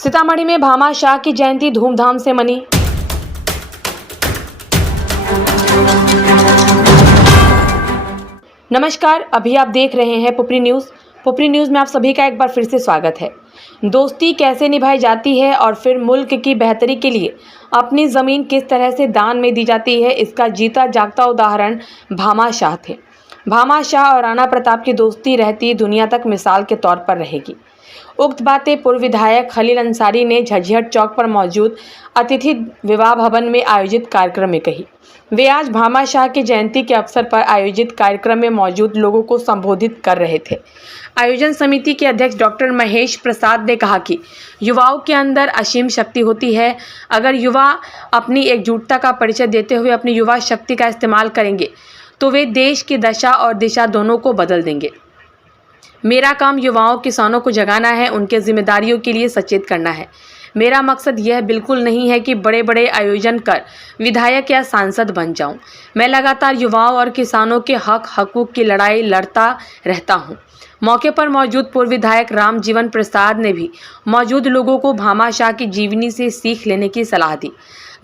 सीतामढ़ी में भामा शाह की जयंती धूमधाम से मनी। नमस्कार, अभी आप देख रहे हैं पुपरी न्यूज़। पुपरी न्यूज़ में आप सभी का एक बार फिर से स्वागत है। दोस्ती कैसे निभाई जाती है और फिर मुल्क की बेहतरी के लिए अपनी ज़मीन किस तरह से दान में दी जाती है, इसका जीता जागता उदाहरण भामा शाह थे। भामा शाह और राणा प्रताप की दोस्ती रहती दुनिया तक मिसाल के तौर पर रहेगी। उक्त बातें पूर्व विधायक खलील अंसारी ने झज्जर चौक पर मौजूद अतिथि विवाह भवन में आयोजित कार्यक्रम में कही। वे आज भामा शाह की जयंती के अवसर पर आयोजित कार्यक्रम में मौजूद लोगों को संबोधित कर रहे थे। आयोजन समिति के अध्यक्ष डॉक्टर महेश प्रसाद ने कहा कि युवाओं के अंदर असीम शक्ति होती है। अगर युवा अपनी एकजुटता का परिचय देते हुए अपनी युवा शक्ति का इस्तेमाल करेंगे तो वे देश की दशा और दिशा दोनों को बदल देंगे। मेरा काम युवाओं किसानों को जगाना है, उनके जिम्मेदारियों के लिए सचेत करना है। मेरा मकसद यह बिल्कुल नहीं है कि बड़े बड़े आयोजन कर विधायक या सांसद बन जाऊं। मैं लगातार युवाओं और किसानों के हकूक़ की लड़ाई लड़ता रहता हूं। मौके पर मौजूद पूर्व विधायक राम जीवन प्रसाद ने भी मौजूद लोगों को भामा शाह की जीवनी से सीख लेने की सलाह दी।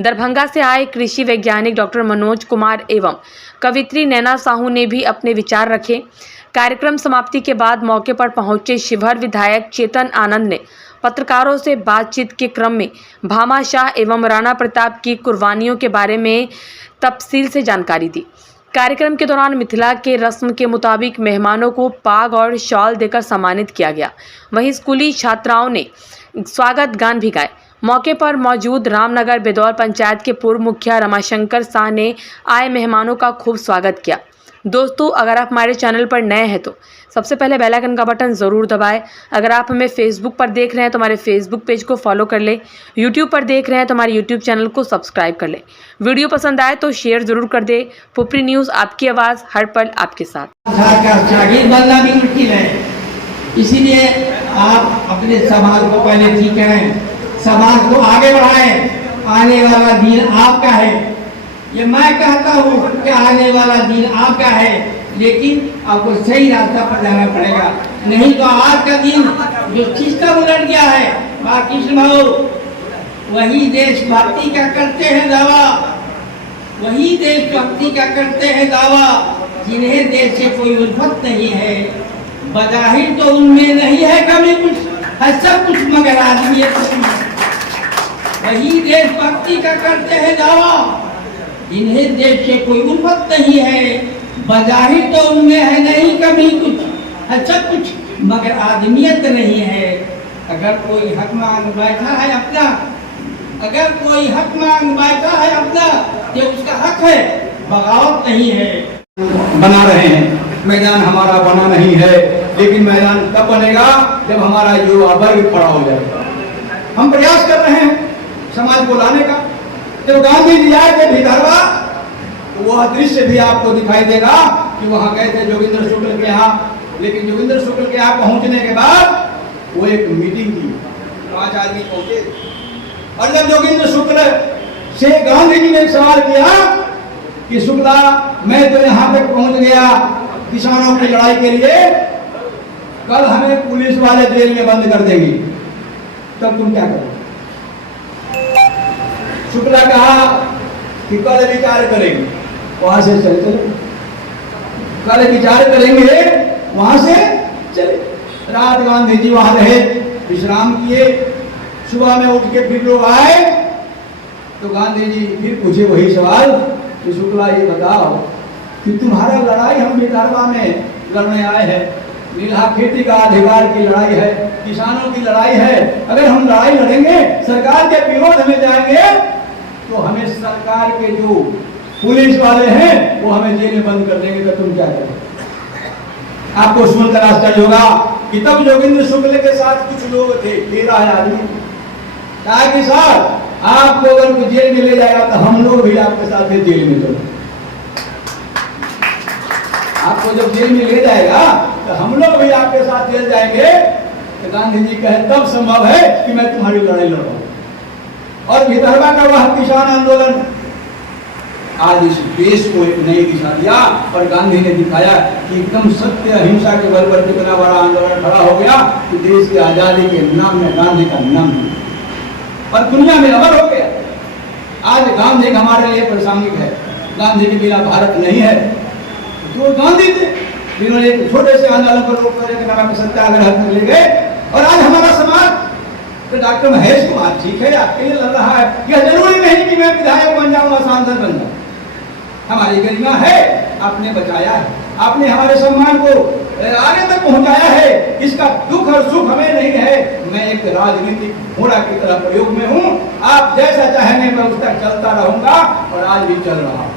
दरभंगा से आए कृषि वैज्ञानिक डॉक्टर मनोज कुमार एवं कवित्री नैना साहू ने भी अपने विचार रखे। कार्यक्रम समाप्ति के बाद मौके पर पहुंचे शिवहर विधायक चेतन आनंद ने पत्रकारों से बातचीत के क्रम में भामा शाह एवं राणा प्रताप की कुर्बानियों के बारे में तफसील से जानकारी दी। कार्यक्रम के दौरान मिथिला के रस्म के मुताबिक मेहमानों को पाग और शॉल देकर सम्मानित किया गया। वहीं स्कूली छात्राओं ने स्वागत गान भी गाए। मौके पर मौजूद रामनगर बेदौर पंचायत के पूर्व मुखिया रमाशंकर शाह ने आए मेहमानों का खूब स्वागत किया। दोस्तों, अगर आप हमारे चैनल पर नए हैं तो सबसे पहले बेल आइकन का बटन ज़रूर दबाएं। अगर आप हमें फेसबुक पर देख रहे हैं तो हमारे फेसबुक पेज को फॉलो कर लें। यूट्यूब पर देख रहे हैं तो हमारे यूट्यूब चैनल को सब्सक्राइब कर लें। वीडियो पसंद आए तो शेयर ज़रूर कर दें। पुपरी न्यूज़, आपकी आवाज़ हर पल आपके साथ। जागीर बनना भी मुश्किल है, इसीलिए आप अपने समाज को पहले ठीक करें, समाज को आगे बढ़ाएं। आने वाला दिन आपका है, ये मैं कहता हूँ कि आने वाला दिन आपका है, लेकिन आपको सही रास्ता पर जाना पड़ेगा। नहीं तो आज का दिन जो सिस्टम उलट गया है, कृष्ण भाव वही देशभक्ति का करते हैं दावा, वही देशभक्ति का करते हैं दावा जिन्हें देश से कोई उल्फत नहीं है। बजाहिर तो उनमें नहीं है कभी कुछ, है सब कुछ मगर आदमी वही देशभक्ति का करते हैं दावा जिन्हें देश से कोई उल्फत नहीं है। बजाहिर तो उनमें है नहीं कभी कुछ, है सब कुछ मगर आदमियत नहीं है। अगर कोई हक मांग बैठा है अपना, अगर कोई हक मांग बैठा है अपना, ये उसका हक है, बगावत नहीं है। बना रहे हैं, मैदान हमारा बना नहीं है, लेकिन मैदान तब बनेगा जब हमारा युवा वर्ग खड़ा हो जाएगा। हम प्रयास कर रहे हैं समाज को लाने का। जब गांधी जी आए थे विदर्भा, तो वह दृश्य भी आपको दिखाई देगा कि वहां गए थे जोगिंदर शुक्ल के यहाँ। लेकिन जोगिंदर शुक्ल के यहाँ पहुंचने के बाद वो एक मीटिंग की, 5 आदमी पहुंचे, और जब जोगिंदर शुक्ल से गांधी जी ने एक सवाल किया कि शुक्ला, मैं तो यहाँ पे पहुंच गया किसानों की लड़ाई के लिए, कल हमें पुलिस वाले जेल में बंद कर देंगे, तब तुम क्या करोगे? शुक्ला कहा कि कल विचार करेंगे, वहां से चले, कल विचार करेंगे, वहां से चले। रात गांधी जी वहां रहे, विश्राम किए। सुबह में उठ के फिर लोग आए तो गांधी जी फिर पूछे वही सवाल कि शुक्ला, ये बताओ कि तुम्हारा लड़ाई हम विदर्भा में लड़ने आए हैं, नीला खेती का अधिकार की लड़ाई है, किसानों की लड़ाई है। अगर हम लड़ाई लड़ेंगे, सरकार के विरोध में जाएंगे, तो हमें सरकार के जो पुलिस वाले हैं वो हमें जेल में बंद कर देंगे, तो तुम क्या करोगे? आपको सुनकर आश्चर्य होगा कि तब जोगिंदर शुक्ल के साथ कुछ लोग थे, 13 आदमी, कहा कि साहब आपको अगर कोई जेल में ले जाएगा तो हम लोग भी आपके साथ जेल में चलो। आपको जब जेल में ले जाएगा तो हम लोग भी आपके साथ जेल जाएंगे। तो गांधी जी कहे तब संभव है कि मैं तुम्हारी लड़ाई लड़ाऊं। और विदर्भा का वह किसान आंदोलन आज इस देश को एक नई दिशा दिया और गांधी ने दिखाया कि एकदम सत्य अहिंसा के बल पर कितना बड़ा आंदोलन खड़ा हो गया कि देश की आजादी के नाम में गांधी का नाम और दुनिया में अमर हो गया। आज गांधी हमारे लिए प्रासंगिक है। गांधी के बिना भारत नहीं है। तो गांधी थे जिन्होंने एक छोटे से आंदोलन को रोक कर एक नाम सत्याग्रह कर ले गए। और आज हमारा समाज तो डॉक्टर महेश कुमार ठीक है आपके लिए लड़ रहा है, यह जरूरी नहीं कि मैं विधायक बन जाऊंगा, सांसद बन जाऊं। हमारी गरिमा है, आपने बचाया है, आपने हमारे सम्मान को आगे तक पहुंचाया है। इसका दुख और सुख हमें नहीं है। मैं एक राजनीतिक घोड़ा की तरह प्रयोग में हूं। आप जैसा चाहेंगे मैं उस तक चलता रहूंगा और आज भी चल रहा हूं।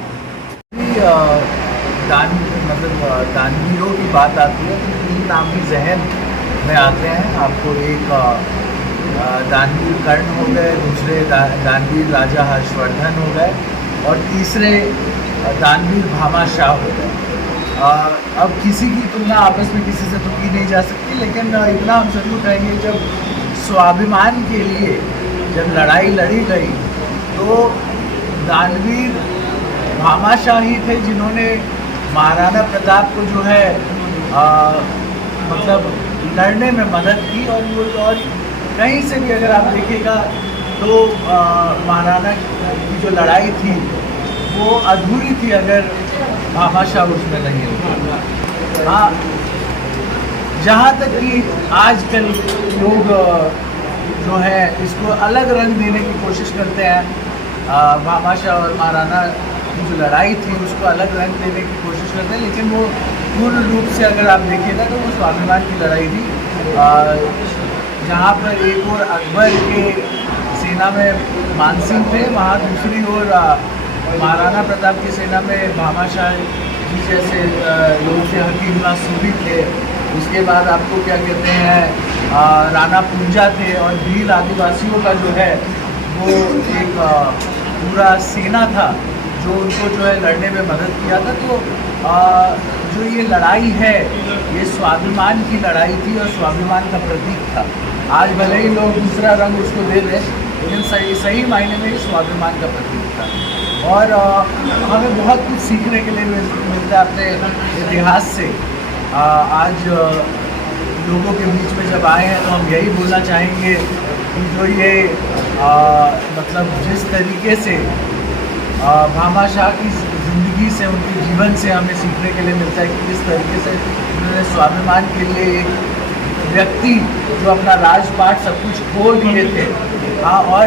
दानवीरों की बात आती है तो तीन नाम भी जहन में आते हैं आपको। एक दानवीर कर्ण हो गए, दूसरे दानवीर राजा हर्षवर्धन हो गए और तीसरे दानवीर भामाशाह हो गए। अब किसी की तुलना आपस में किसी से तो की नहीं जा सकती, लेकिन इतना हम जरूर कहेंगे जब स्वाभिमान के लिए जब लड़ाई लड़ी गई तो दानवीर भामाशाह ही थे जिन्होंने महाराणा प्रताप को जो है मतलब लड़ने में मदद की। और कहीं से भी अगर आप देखिएगा तो महाराणा की जो लड़ाई थी वो अधूरी थी अगर भामाशाह उसमें नहीं होता। हाँ, जहाँ तक कि आजकल लोग जो है इसको अलग रंग देने की कोशिश करते हैं, भामाशाह और महाराणा की जो लड़ाई थी उसको अलग रंग देने की कोशिश करते हैं, लेकिन वो पूर्ण रूप से अगर आप देखिएगा तो वो स्वाभिमान की लड़ाई थी। जहाँ पर एक और अकबर के सेना में मानसिंह थे, वहाँ दूसरी ओर महाराणा प्रताप की सेना में भामाशाह जी जैसे लोग थे, हकीमुल्लाह सूरी थे। उसके बाद आपको क्या कहते हैं राणा पूंजा थे और भील आदिवासियों का जो है वो एक पूरा सेना था जो उनको जो है लड़ने में मदद किया था। तो जो ये लड़ाई है ये स्वाभिमान की लड़ाई थी और स्वाभिमान का प्रतीक था। आज भले ही लोग दूसरा रंग उसको दे दें, लेकिन सही मायने में ये स्वाभिमान का प्रतीक था। और हमें बहुत कुछ सीखने के लिए मिलता है अपने इतिहास से। आज लोगों के बीच में जब आए हैं तो हम यही बोलना चाहेंगे कि जो ये मतलब जिस तरीके से भामाशाह की ज़िंदगी से, उनके जीवन से हमें सीखने के लिए मिलता है कि किस तरीके से उन्होंने स्वाभिमान के लिए एक व्यक्ति जो अपना राजपाट सब कुछ खो दिए थे, हाँ, और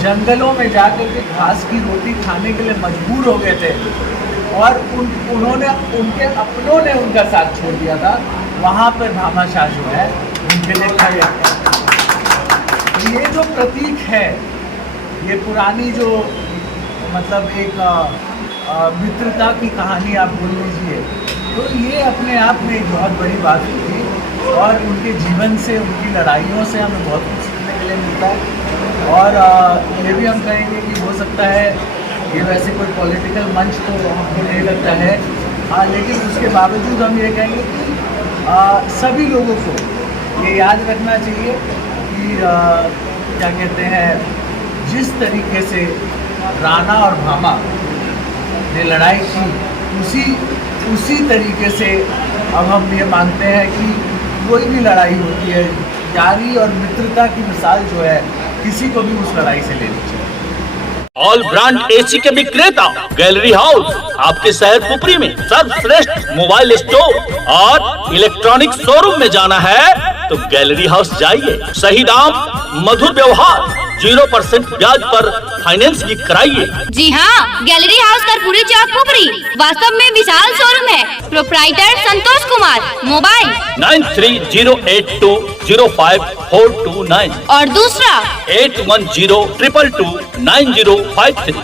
जंगलों में जाकर के घास की रोटी खाने के लिए मजबूर हो गए थे और उन्होंने उनके अपनों ने उनका साथ छोड़ दिया था, वहाँ पर भामाशाह जो है उनके लिए खड़े हैं। ये जो प्रतीक है, ये पुरानी जो मतलब एक मित्रता की कहानी आप बोल लीजिए, तो ये अपने आप में एक बहुत बड़ी बात होती है और उनके जीवन से, उनकी लड़ाइयों से हमें बहुत कुछ सीखने के लिए मिलता है। और ये भी हम कहेंगे कि हो सकता है ये वैसे कोई पॉलिटिकल मंच तो हमको नहीं लगता है, हाँ, लेकिन उसके बावजूद हम ये कहेंगे कि सभी लोगों को ये याद रखना चाहिए कि क्या कहते हैं, जिस तरीके से राणा और भामा ने लड़ाई की उसी तरीके से अब हम ये मानते हैं कि कोई भी लड़ाई होती है, यारी और मित्रता की मिसाल जो है किसी को भी उस लड़ाई से लेनी चाहिए। ऑल ब्रांड एसी के विक्रेता गैलरी हाउस आपके शहर पुपरी में सर्वश्रेष्ठ मोबाइल स्टोर और इलेक्ट्रॉनिक शोरूम में जाना है तो गैलरी हाउस जाइए। सही दाम, मधुर व्यवहार, 0% ब्याज पर फाइनेंस भी कराइए। जी हाँ, गैलरी हाउस कर्पूरी चौक पुपरी वास्तव में विशाल शोरूम है। प्रोप्राइटर संतोष कुमार, मोबाइल 9308205429 और दूसरा 8102229053।